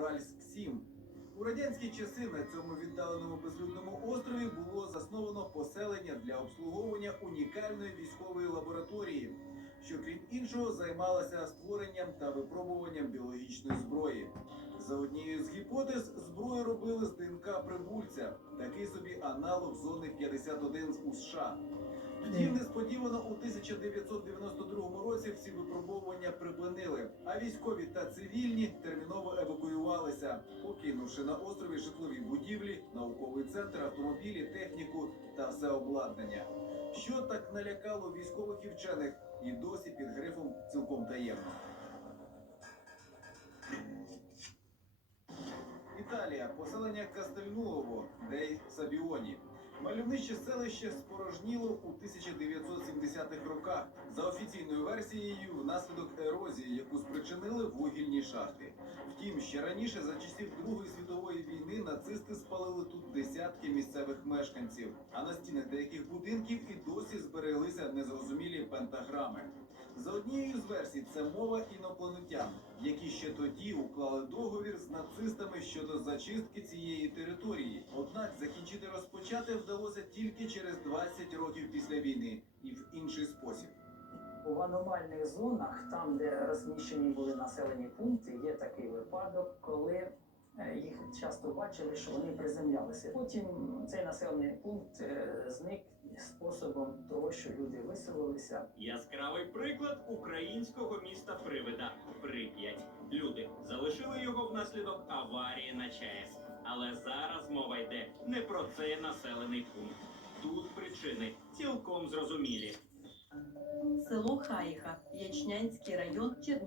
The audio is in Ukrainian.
Уральськ 7 У радянські часи на цьому віддаленому безлюдному острові було засновано поселення для обслуговування унікальної військової лабораторії, що крім іншого займалася створенням та випробуванням біологічної зброї. За однією з гіпотез, зброю робили з ДНК прибульця, такий собі аналог зони 51 у США. Втім, несподівано у 1992 році всі випробовування припинили, а військові та цивільні терміново евакуювалися, покинувши на острові житлові будівлі, науковий центр, автомобілі, техніку та все обладнання. Що так налякало військових і вчених, і досі під грифом цілком таємно. Італія, поселення Кастельнуово, Дей Сабіоні. Мальовниче селище спорожніло у 1970-х роках за офіційною версією внаслідок ерозії, яку спричинили вугільні шахти. Втім, ще раніше, за часів Другої світової війни, нацисти спалили тут десятки місцевих мешканців. А на стінах деяких будинків і досі збереглися незрозумілі пентаграми. За однією з версій, це мова інопланетян, які ще тоді уклали договір з нацистами щодо зачистки цієї території. Однак закінчити розпочати вдалося тільки через 20 років після війни і в інший спосіб. В аномальних зонах, там, де розміщені були населені пункти, є такий випадок, коли е, їх часто бачили, що вони приземлялися. Потім цей населений пункт е, зник способом того, що люди виселилися. Яскравий приклад українського міста Привида Прип'ять. Люди залишили його внаслідок аварії на ЧАЕС. Але зараз мова йде не про цей населений пункт. Тут причини цілком зрозумілі. Село Ячнянський район Чернігівської